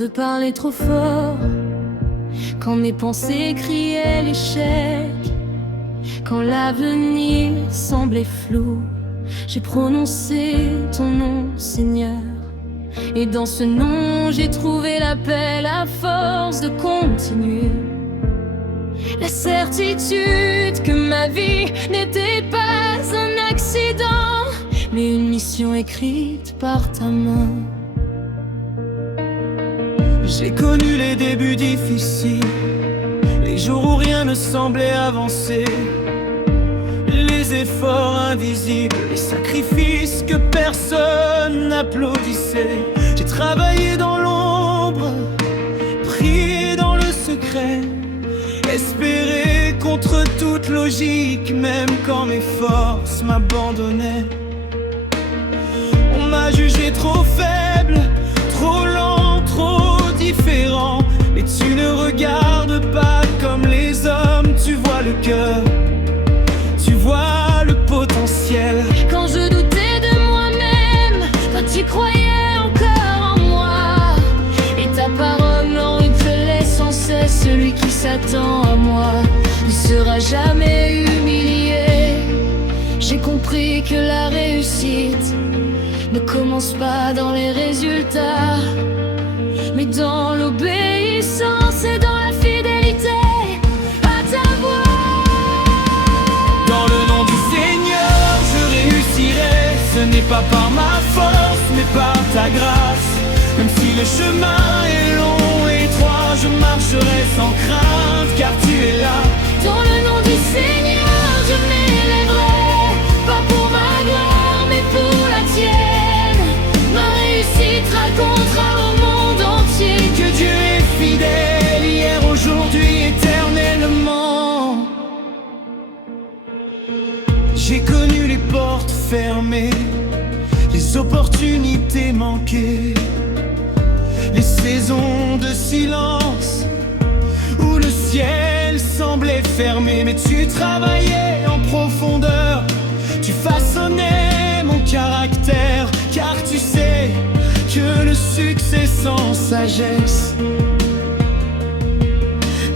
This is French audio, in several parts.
de parler trop fort, quand mes pensées criaient l'échec, quand l'avenir semblait flou, j'ai prononcé ton nom, Seigneur. Et dans ce nom, j'ai trouvé l'appel à force de continuer. La certitude que ma vie n'était pas un accident, mais une mission écrite par ta main. J'ai connu les débuts difficiles, les jours où rien ne semblait avancer, les efforts invisibles, les sacrifices que personne n'applaudissait. J'ai travaillé dans l'ombre, prié dans le secret, espéré contre toute logique, même quand mes forces m'abandonnaient. On m'a jugé trop faible, trop lent, trop différent. Mais tu ne regardes pas comme les hommes, tu vois le cœur, tu vois le potentiel. Quand je doutais de moi-même, quand tu croyais encore en moi, et ta parole en rappelait sans cesse, celui qui s'attend à moi ne sera jamais humilié. J'ai compris que la réussite ne commence pas dans les résultats, mais dans l'obéissance et dans la fidélité à ta voix. Dans le nom du Seigneur, je réussirai. Ce n'est pas par ma force, mais par ta grâce. Même si le chemin est long et étroit, je marcherai sans crainte, car tu es là. Dans le nom du Seigneur, je m'élèverai, pas pour ma gloire, mais pour la tienne. Ma réussite racontera au monde entier Que Dieu est fidèle, hier, aujourd'hui, éternellement. J'ai connu les portes fermées, les opportunités manquées, les saisons de silence où le ciel semblait fermé. Mais tu travaillais en profondeur, tu façonnais mon caractère, car tu sais que le succès sans sagesse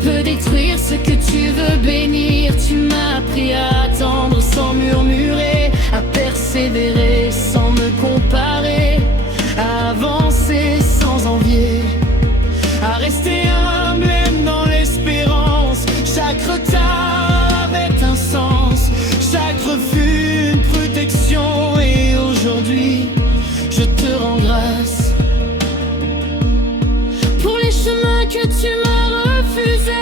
peut détruire ce que tu veux bénir. Tu m'as appris à attendre sans murmurer, à persévérer sans me comparer, à avancer sans envier, à rester humble même dans l'espérance. Chaque retard avait un sens, chaque refus une protection. Et aujourd'hui, je te rends grâce pour les chemins que tu m'as refusés.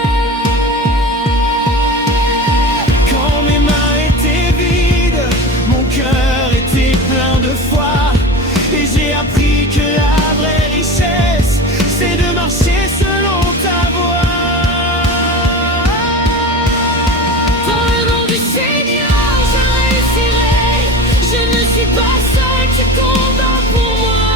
Quand mes mains étaient vides, mon cœur était plein de foi, et j'ai appris que la vraie richesse, c'est de marcher selon ta voie. Dans le nom du Seigneur, je réussirai. Je ne suis pas seul, tu combats pour moi.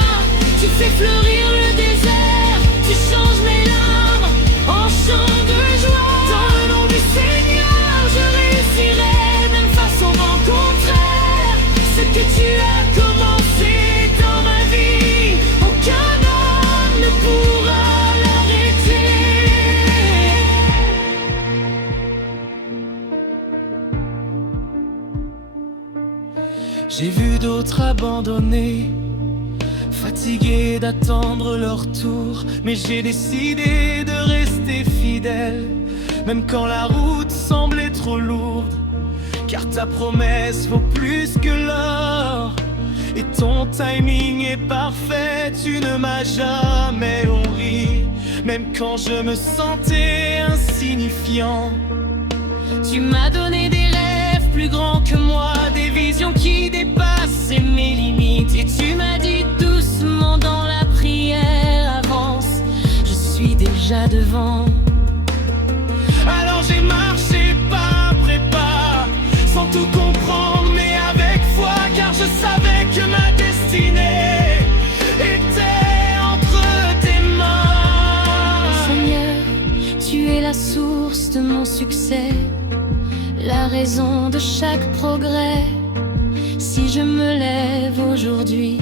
Tu fais fleurir le désert, tu changes mes larmes en chants de joie. Dans le nom du Seigneur, je réussirai, même face au vent contraire. Ce que tu as commencé dans ma vie, aucun homme ne pourra l'arrêter. J'ai vu d'autres abandonner, fatigués d'attendre leur tour, mais j'ai décidé de rester fidèle, même quand la route semblait trop lourde, car ta promesse vaut plus que l'or, et ton timing est parfait. Tu ne m'as jamais honri, même quand je me sentais insignifiant. Tu m'as donné des rêves plus grands que moi, des visions qui dépassaient mes limites. Et tu m'as dit doucement dans la prière, avance, je suis déjà devant. Alors j'ai marché pas après pas, sans tout comprendre mais avec foi, car je savais que ma destinée était entre tes mains. Seigneur, tu es la source de mon succès, la raison de chaque progrès. Si je me lève aujourd'hui,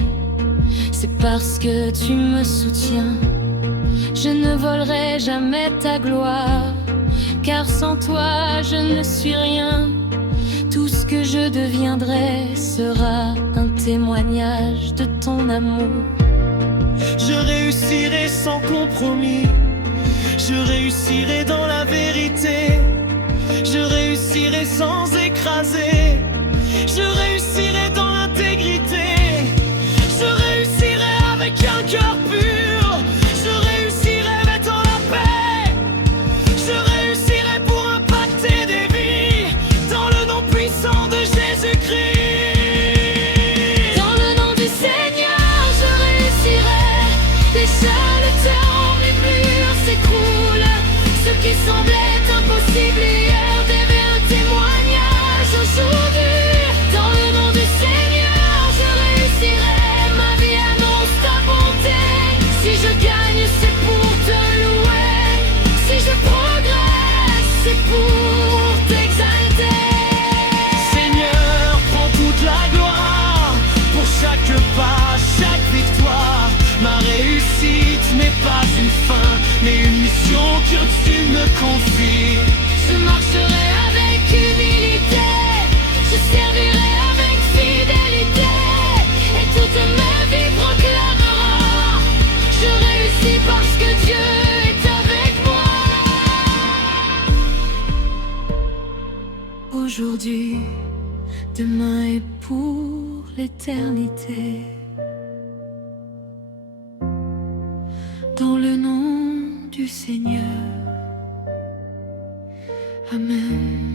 c'est parce que tu me soutiens. Je ne volerai jamais ta gloire, car sans toi je ne suis rien. Tout ce que je deviendrai sera un témoignage de ton amour. Je réussirai sans compromis, je réussirai dans la vérité, je réussirai sans écraser, je réussirai dans l'intégrité, je réussirai avec un cœur pur, je réussirai mettant la paix, je réussirai pour impacter des vies, dans le nom puissant de Jésus-Christ. Dans le nom du Seigneur, je réussirai. Les seuls termes, les murs s'écroulent. Ce qui semblait impossible hier devient un témoignage aujourd'hui. Dans le nom du Seigneur, je réussirai. Ma vie annonce ta bonté. Si je gagne, c'est pour te louer. Si je progresse, c'est pour t'exalter. Seigneur, prends toute la gloire pour chaque pas, chaque victoire. Ma réussite n'est pas une fin, mais une mission que tu me confies. Je marcherai avec humilité, je servirai avec fidélité, et toute ma vie proclamera: je réussis parce que Dieu est avec moi. Aujourd'hui, demain et pour l'éternité. Dans le nom du Seigneur. Amen.